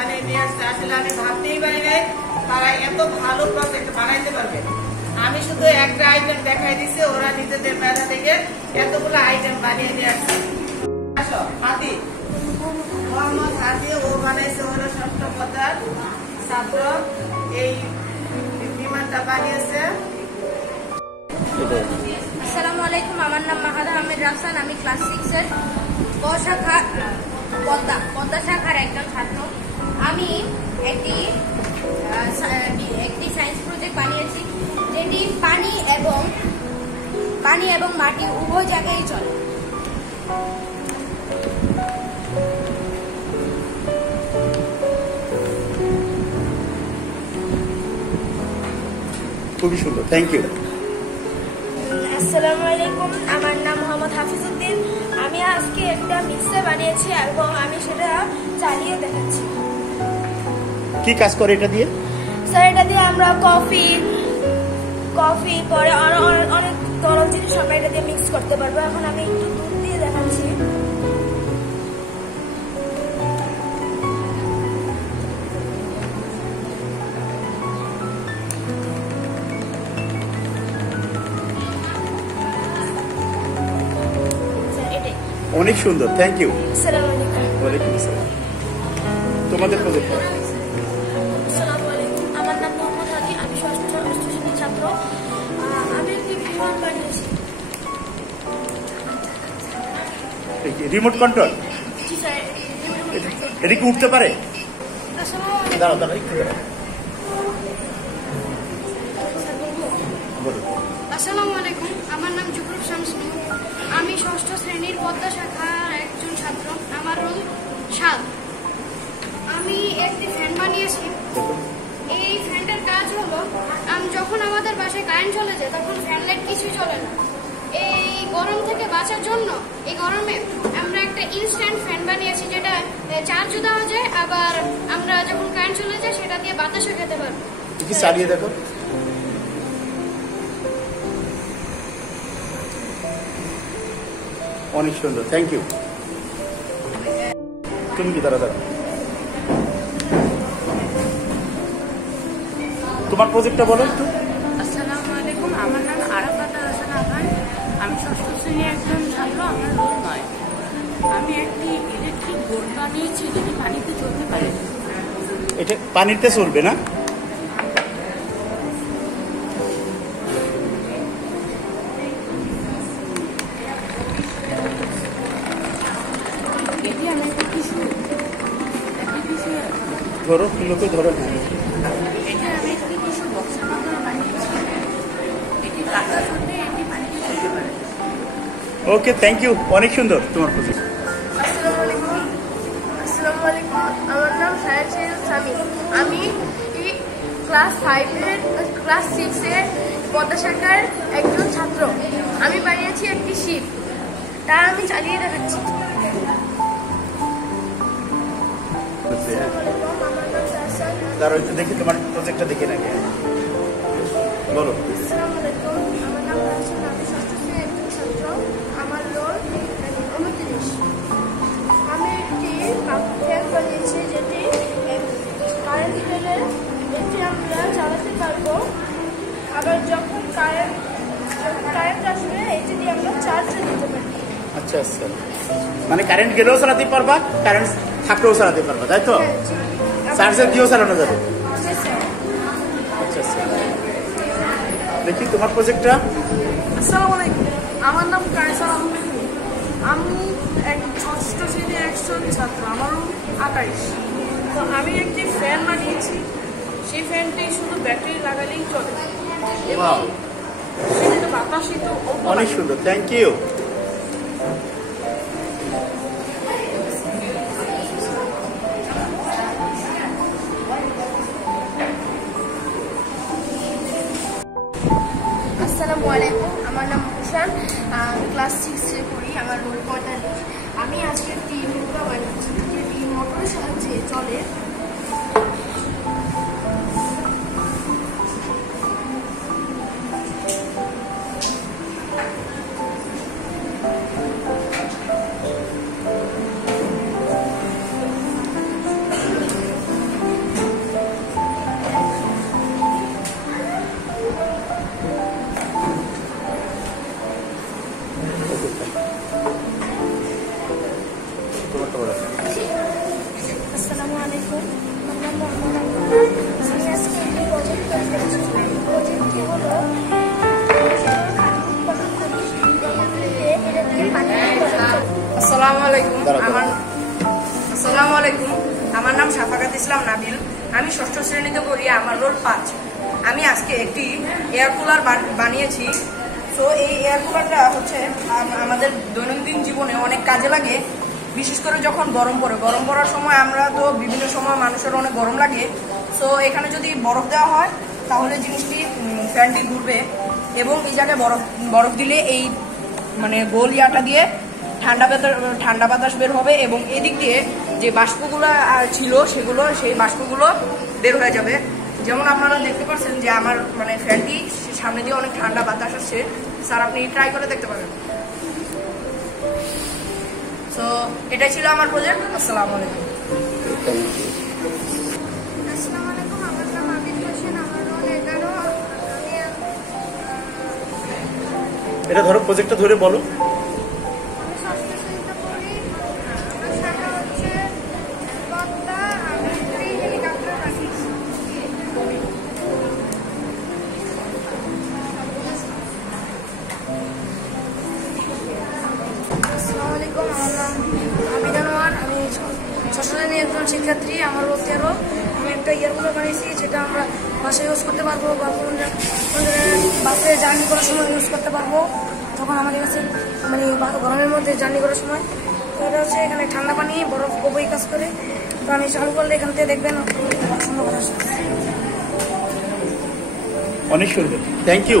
বানিয়ে নিয়ে আসছে। আসলে আমি ভাবতেই পারি নাই তারা এত ভালো প্রজেক্ট বানাইতে পারবে। আমি শুধু একটা আইটেম দেখাই দিচ্ছি, ওরা নিজেদের মেধা থেকে এতগুলো আইটেম বানিয়ে নিয়ে আসছে। আসো হাতি, মোহাম্মদ হাতি, ও বানাইছে ওরা ষষ্ঠ পদার ছাত্র, এই বিমানটা বানিয়েছে। আসসালামু আলাইকুম, আমার নাম মাহাদা আহমেদ রাফসান। আমি ক্লাস 6 এর পদ্মা শাখার একজন ছাত্র। আমি একটি সায়েন্স প্রজেক্ট বানিয়েছি, যেটি পানি এবং মাটি উভয় জায়গায় চলে। খুবই সুন্দর, থ্যাংক ইউ। আসসালামু আলাইকুম, আমার নাম মোহাম্মদ হাফিজউদ্দিন। আমি আজকে একটা মিক্সার বানিয়েছি এবং আমি সেটা চালিয়ে দেখাচ্ছি। কি কাজ করে এটা দিয়ে? স্যার, এটা দিয়ে আমরা কফি পরে অনেক তরল জিনিস আমরা এটা দিয়ে মিক্স করতে পারবো। এখন আমি একটু দুধ দিয়ে দেখাচ্ছি। অনেক সুন্দর, থ্যাংক ইউ। আসসালামু আলাইকুম। ওয়ালাইকুম আসসালাম। তোমাদের প্রজেক্ট? আসসালামু আলাইকুম, আমার নাম মোহাম্মদ হাদি। আমি ষষ্ঠ শ্রেণীর ছাত্র। আমি একটি বিমান বানিয়েছি। Remote control? জি স্যার। এটা কি উঠতে পারে? আসসালামু আলাইকুম। দাঁড়াও একটু দাঁড়াও। বলো। আসসালামু আলাইকুম, আমার নাম জুকরুল শামস। আমি ষষ্ঠ শ্রেণীর পদ্মা শাখার একজন ছাত্র। আমার রোল 7। আমি একটি ফ্যান বানিয়েছি। এই ফ্যানটার কাজ হলো, যখন আমাদের বাসায় কারেন্ট চলে যায় তখন ফ্যান লাইট কিছুই চলে না। এই গরম থেকে বাঁচার জন্য এই গরমে আমরা একটা ইনস্ট্যান্ট ফ্যান বানিয়েছি, যেটা চার্জও দেওয়া যায়, আবার আমরা যখন কারেন্ট চলে যায় সেটা দিয়ে বাতাসও খেতে পারবো। কি চালিয়ে দেখো। অনেক সুন্দর, থ্যাংক ইউ। তুমি কি? দাঁড়া। তোমার প্রজেক্টটা বলো একটু। আসসালামু আলাইকুম, আমার নাম আরাফাত হাসান আফান। আমি ষষ্ঠ শ্রেণীর একজন ছাত্র। আমার রোল 9। আমি একটি ইলেকট্রিক বোর্ড বানিয়েছি, যেটি পানিতে চলতে পারে। এটা পানিতে চলবে না? এটি আমি একটা টিস্যু ধরো, লোকে ধরো না। এটা আমি একটি টিস্যু বক্সের মাধ্যমে বানিয়েছি। এটি বাতাস হতে এটি পানিতে চলতে পারে। ওকে, থ্যাংক ইউ। অনেক সুন্দর তোমার প্রজেক্ট। আসসালামু আলাইকুম, আমার নাম সায়েদ সামি। আমি ক্লাস 6 এর পদ্মা শাখার একজন ছাত্র। আমি বানিয়েছি একটি শিপ, তা আমি চালিয়ে দেখাচ্ছি। আমার নাম সাহসান। দাঁড়াও একটু দেখি তোমার প্রজেক্টটা দেখে নাকি। বলো। আসসালামু আলাইকুম, আমার নাম সাহসান। আমি ষষ্ঠ শ্রেণীর একজন ছাত্র। আমার রোল 29। আমি একটি ফ্যান বানিয়েছি, যেটি কারেন্ট গেলে এটি আমরা চালাতে পারবো। আবার যখন কারেন্ট আসবে এটি দিয়ে আমরা চার্জও দিতে পারি। আচ্ছা, মানে কারেন্ট গেলেও চালাতে পারবা, কারেন্ট থাকলেও চালাতে পারবা, তাই তো? চার্জার দিয়েও চালানো যাবে? আচ্ছা। দেখি তোমার প্রজেক্টটা। আসসালামু আলাইকুম, আমার নাম কায়সার আহমেদ। আমি ষষ্ঠ শ্রেণীর একজন ছাত্র। আমার রোল 28। তো আমি একটি ফ্যান বানিয়েছি। সেই ফ্যানটি শুধু ব্যাটারি লাগালেই চলে এবং সেটা বাতাসিত। অনেক সুন্দর, থ্যাংক ইউ। আসসালামু আলাইকুম, আমার নাম ভূষণ। ক্লাস 6 এ পড়ি। আমার রোল 45। আমি আজকে একটি নৌকা বানিয়েছি, যেটি মোটরের সাহায্যে চলে। আলাইকুম, আমার নাম মোহাম্মদ আমিনা। আমি আজকে একটি প্রজেক্ট তৈরি করেছি। প্রজেক্টটি হলো এটা দিয়ে পানি আসসালামু আলাইকুম, আমার নাম শাফাকাত ইসলাম নাবিল। আমি ষষ্ঠ শ্রেণীতে পড়ি, আমার রোল 5। আমি আজকে একটি এয়ার কুলার বানিয়েছি। তো এই এয়ার কুলারটা হচ্ছে আমাদের দৈনন্দিন জীবনে অনেক কাজে লাগে, বিশেষ করে যখন গরম পড়ার সময় আমরা তো বিভিন্ন সময় মানুষের অনেক গরম লাগে। তো এখানে যদি বরফ দেওয়া হয় তাহলে জিনিসটি ফ্যানটি ঘুরবে এবং এই জায়গায় বরফ দিলে এই মানে গোল ইয়াটা দিয়ে ঠান্ডা বাতাস বের হবে এবং এদিক দিয়ে যে বাষ্পগুলো ছিল সেই বাষ্পগুলো বের হয়ে যাবে। যেমন আপনারা দেখতে পাচ্ছেন যে আমার মানে ফ্যানটি সামনে দিয়ে অনেক ঠান্ডা বাতাস আসছে। স্যার আপনি ট্রাই করে দেখতে পারেন। তো এটাই ছিল আমার প্রজেক্ট। আসসালামু আলাইকুম। আসসালামু আলাইকুম, আমার নাম আবিদ হোসেন, আমার রোল 11। এটা ধরো, প্রজেক্টটা ধরে বলো। আমি ষষ্ঠ শ্রেণীতে পড়ি। আমার শাখা হচ্ছে পদ্মা। আমি একটি হেলিকপ্টার বানিয়েছি। আসসালামু আলাইকুম, আমার নাম আবিদ আনোয়ার। আমি ষষ্ঠ শ্রেণীর একজন শিক্ষার্থী, আমার রোল 13। আমি একটা ইয়ারকুলার বানিয়েছি যেটা আমরা বাসে ইউজ করতে পারবো বা বাসে জার্নি করার সময় ইউজ করতে পারবো। তখন আমাদের কাছে মানে গরমের মধ্যে জার্নি করার সময় তো এটা হচ্ছে এখানে ঠান্ডা পানি বরফ খুবই কাজ করে। তো আমি চালু করলে এখান থেকে দেখবেন সুন্দর কথা। অনেক সুন্দর, থ্যাংক ইউ।